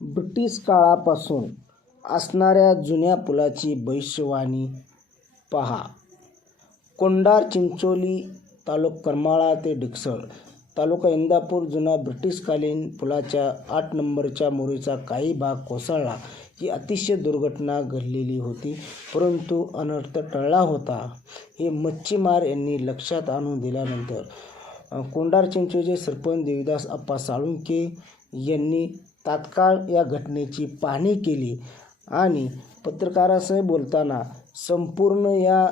British काळापासून असणाऱ्या जुन्या पुलाची भविष्यवाणी पहा. कोंडार चिंचोली तालुका करमाळा ते डिकसळ तालुका इंदापूर जुना ब्रिटिशकालीन पुलाच्या आठ नंबरच्या मोरीचा काही भाग कोसळला. ही अतिशय दुर्घटना घडलेली होती परंतु अनर्थ टळला होता. हे मच्छीमार यांनी लक्षात आणून दिल्यानंतर कोंडार चिंचोचे सरपंच देवीदास अप्पा साळुंके यांनी तात्काळ या घटनेची पाहणी केली आणि पत्रकारासह बोलताना संपूर्ण या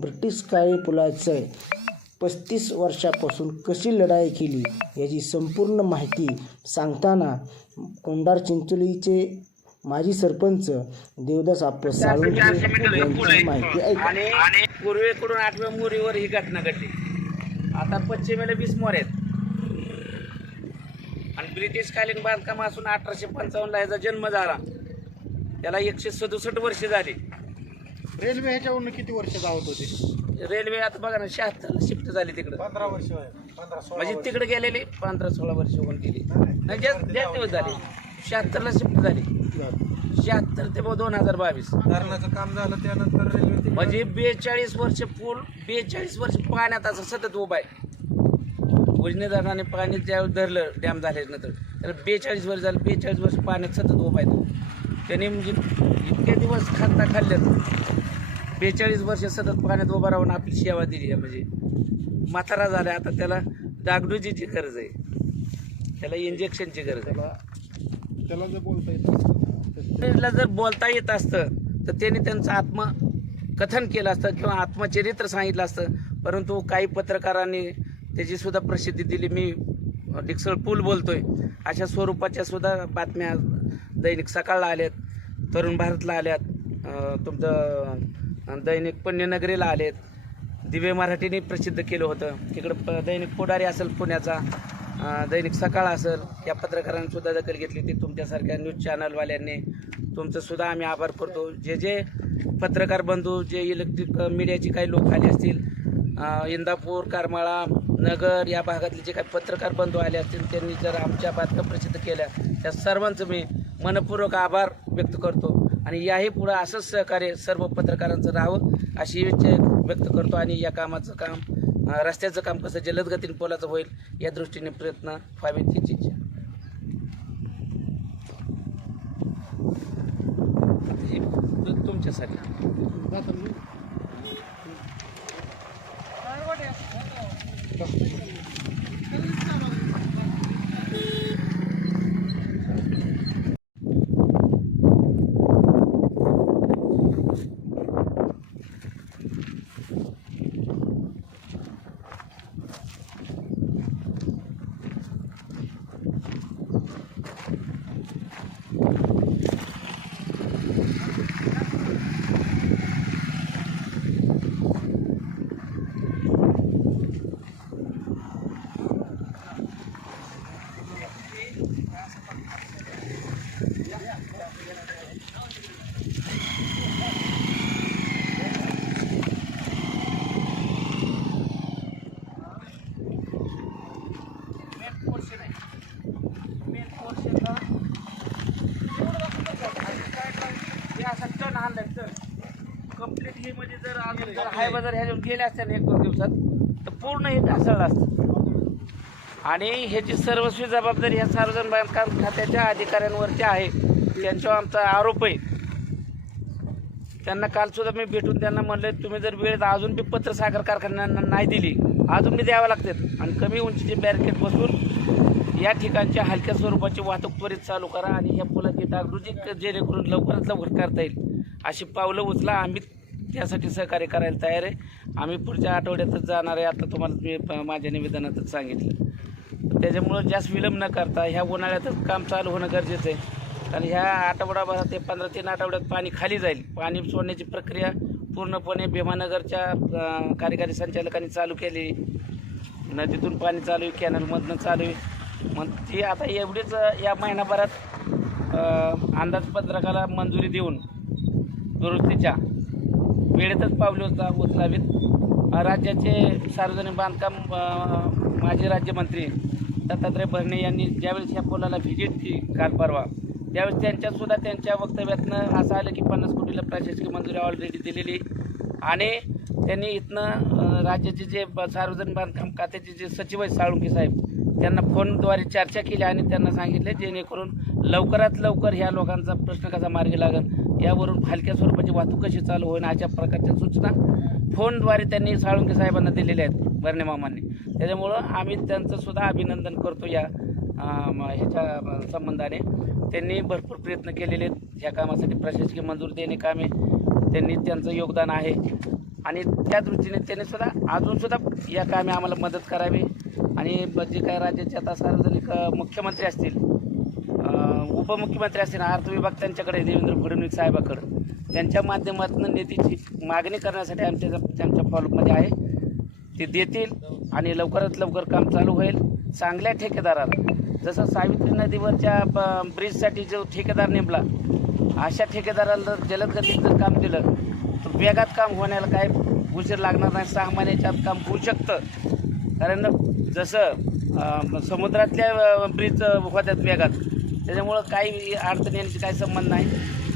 ब्रिटिश काळी पुलाचे पस्तीस वर्षापासून कशी लढाई केली याची संपूर्ण माहिती सांगताना कोंडार चिंचोलीचे माजी सरपंच देवदास आप्पा यांची माहिती ऐका आणि पूर्वेकडून आठव्या मोरीवर ही घटना घडली. आता पश्चिमेला वीस मोर आहेत. आणि ब्रिटिशकालीन बांधकाम असून अठराशे पंचावन्नला याचा जन्म झाला. त्याला एकशे सदुसष्ट वर्षे झाली. रेल्वे ह्याच्यावरून किती वर्ष जावत होते? रेल्वे आता बघा ना शहात्तरला शिफ्ट झाली तिकडे. पंधरा वर्ष पंधरा सोळा म्हणजे तिकडे गेलेले पंधरा सोळा वर्ष होऊन गेली. नाही जास्त जास्त दिवस झाले शहात्तरला शिफ्ट झाली. शहात्तर ते दोन हजार बावीस. धरणाचं काम झालं त्यानंतर रेल्वे म्हणजे बेचाळीस वर्ष पूल बेचाळीस वर्ष पाण्यात असं सतत उभा आहे. उजनी धरणाने पाणी ज्यावेळेस धरलं डॅम झाल्यानंतर तर. बेचाळीस वर्ष झालं बेचाळीस वर्ष पाण्यात सतत उभा आहे तो. त्याने म्हणजे इतके दिवस खाता खाल्ल्यात. बेचाळीस वर्ष सतत पाण्यात उभा राहून आपली सेवा दिली आहे. म्हणजे म्हातारा झाला आता त्याला डागडुजीची गरज आहे. त्याला इंजेक्शनची गरज आहे. त्याला त्याला जर बोलता येतं त्याला जर बोलता येत असतं तर त्याने त्यांचं आत्मकथन केलं असतं किंवा आत्मचरित्र सांगितलं असतं. परंतु काही पत्रकारांनी त्याची सुद्धा प्रसिद्धी दिली. मी डिक्सळ पूल बोलतोय. अशा स्वरूपाच्या सुद्धा बातम्या दैनिक सकाळला आल्यात तरुण भारतला आल्यात तुमचं दैनिक पुण्यनगरीला आलेत. दिव्य मराठीने प्रसिद्ध केलं होतं. तिकडं प दैनिक पुढारी असेल पुण्याचा दैनिक सकाळ असेल या पत्रकारांनीसुद्धा दखल घेतली ती तुमच्यासारख्या न्यूज चॅनलवाल्यांनी तुमचंसुद्धा आम्ही आभार करतो. जे जे पत्रकार बंधू जे इलेक्ट्रिक मीडियाचे काही लोक आले असतील इंदापूर करमाळा नगर या भागातले जे काही पत्रकार बंधू आले असतील त्यांनी जर आमच्या बातम्या प्रसिद्ध केल्या त्या सर्वांचं मी मनपूर्वक आभार व्यक्त करतो. आणि याही पुढं असंच सहकार्य सर्व पत्रकारांचं राहावं अशी इच्छा व्यक्त करतो. आणि या कामाचं काम रस्त्याचं काम कसं जलद गतीने पोलाचं होईल या दृष्टीने प्रयत्न व्हावेत हीच इच्छा. तुमच्यासाठी. जर हाय बाजार ह्या ह्याच्यावर गेले असते ना एक दोन दिवसात तर पूर्ण हे ढासळलं असतं. आणि ह्याची सर्वस्वी जबाबदारी ह्या सार्वजनिक बांधकाम खात्याच्या अधिकाऱ्यांवरती आहे. त्यांच्यावर आमचा आरोप आहे. त्यांना कालसुद्धा मी भेटून त्यांना म्हणलं तुम्ही जर वेळेत अजून बी पत्र साखर कारखान्यांना नाही दिली अजून बी द्यावं लागतात. आणि कमी उंचीचे बॅरिकेड बसून या ठिकाणच्या हलक्या स्वरूपाची वाहतूक त्वरित चालू करा आणि ह्या पुलाची डागडुजी जेणेकरून लवकरात लवकर करता येईल. अशी पावलं उचला आम्ही त्यासाठी सहकार्य करायला तयार आहे. आम्ही पुढच्या आठवड्यातच जाणार आहे. आता तुम्हाला मी प- माझ्या निवेदनातच सांगितलं. त्याच्यामुळं जास्त विलंब न करता ह्या उन्हाळ्यातच काम चालू होणं गरजेचं आहे. कारण ह्या आठवडाभरात ते पंधरा तीन आठवड्यात पाणी खाली जाईल. पाणी सोडण्याची प्रक्रिया पूर्णपणे भीमानगरच्या कार्यकारी संचालकांनी चालू केली. नदीतून पाणी चालू आहे कॅनलमधनं चालू आहे. मग ती आता एवढीच या महिनाभरात अंदाजपत्रकाला मंजुरी देऊन दुरुस्तीच्या वेळेतच पावले उचला उचलावीत. राज्याचे सार्वजनिक बांधकाम माजी राज्यमंत्री दत्तात्रय भरणे यांनी ज्यावेळेस ह्या पुलाला व्हिजिट दिली काल परवा त्यावेळेस त्यांच्यासुद्धा त्यांच्या वक्तव्यातनं असं आलं की पन्नास कोटीला प्रशासकीय मंजुरी ऑलरेडी दिलेली. आणि त्यांनी इथनं राज्याचे जे सार्वजनिक बांधकाम खात्याचे जे सचिव आहेत साळुंके साहेब त्यांना फोनद्वारे चर्चा केली आणि त्यांना सांगितले जेणेकरून लवकरात लवकर ह्या लोकांचा प्रश्न कसा मार्गी लागेल यावरून हलक्या स्वरूपाची वाहतूक कशी चालू होईल अशा प्रकारच्या सूचना फोनद्वारे त्यांनी साळुंके साहेबांना दिलेल्या आहेत बर्णे मामांनी. त्याच्यामुळं आम्ही त्यांचं सुद्धा अभिनंदन करतो या ह्याच्या संबंधाने. त्यांनी भरपूर प्रयत्न केलेले आहेत. ह्या कामासाठी प्रशासकीय मंजूर देणे कामे त्यांनी त्यांचं योगदान आहे. आणि त्या दृष्टीने त्यांनी सुद्धा अजूनसुद्धा या कामे आम्हाला मदत करावी. आणि जे काय राज्याचे आता सार्वजनिक मुख्यमंत्री असतील उपमुख्यमंत्री असतील अर्थ विभाग त्यांच्याकडे देवेंद्र फडणवीस साहेबाकडं. त्यांच्या माध्यमातून निधीची मागणी करण्यासाठी आमच्या त्यांच्या फॉलोअपमध्ये आहे. ते देतील आणि लवकरात लवकर काम चालू होईल. चांगल्या ठेकेदाराला जसं सावित्री नदीवरच्या ब- ब्रिजसाठी जो ठेकेदार नेमला अशा ठेकेदाराला जर जलद गतीत जर काम दिलं तर वेगात काम होण्याला काय उशीर लागणार नाही. सहा महिन्याच्या आत काम होऊ शकतं. कारण जसं समुद्रातल्या ब्रिज होत्यात वेगात त्याच्यामुळं काही अडचण येण्याची काही संबंध नाही.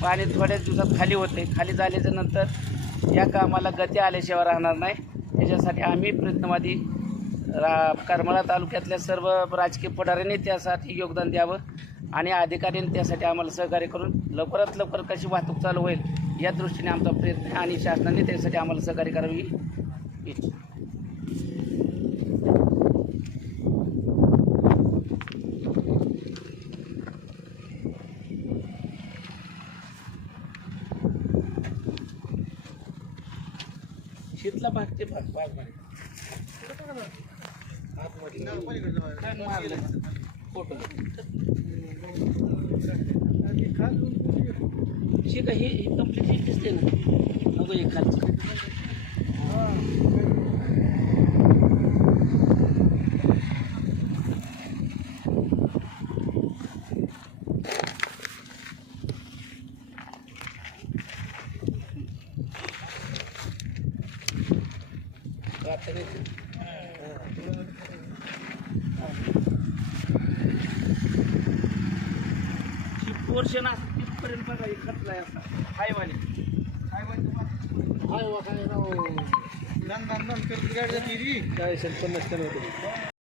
पाणी थोड्याच दिवसात खाली होते. खाली झाल्याच्यानंतर या कामाला गती आल्याशिवाय राहणार नाही. त्याच्यासाठी आम्ही प्रयत्नवादी रा करमाळा तालुक्यातल्या सर्व राजकीय पुढाऱ्यांनी त्यासाठी योगदान द्यावं आणि अधिकाऱ्यांनी त्यासाठी आम्हाला सहकार्य करून लवकरात लवकर कशी वाहतूक चालू होईल या दृष्टीने आमचा प्रयत्न आणि शासनाने त्यासाठी आम्हाला सहकार्य करावी. ही भाग ते भाग भाग मारे काय मारलं? फोटो. शी का दिसते ना नको एक खालची पोर्शन असं तिथपर्यंत बघा हे खचलाय असा हायवाने हाय वा काय राव. दण दण दण करत गाडी जाते ती.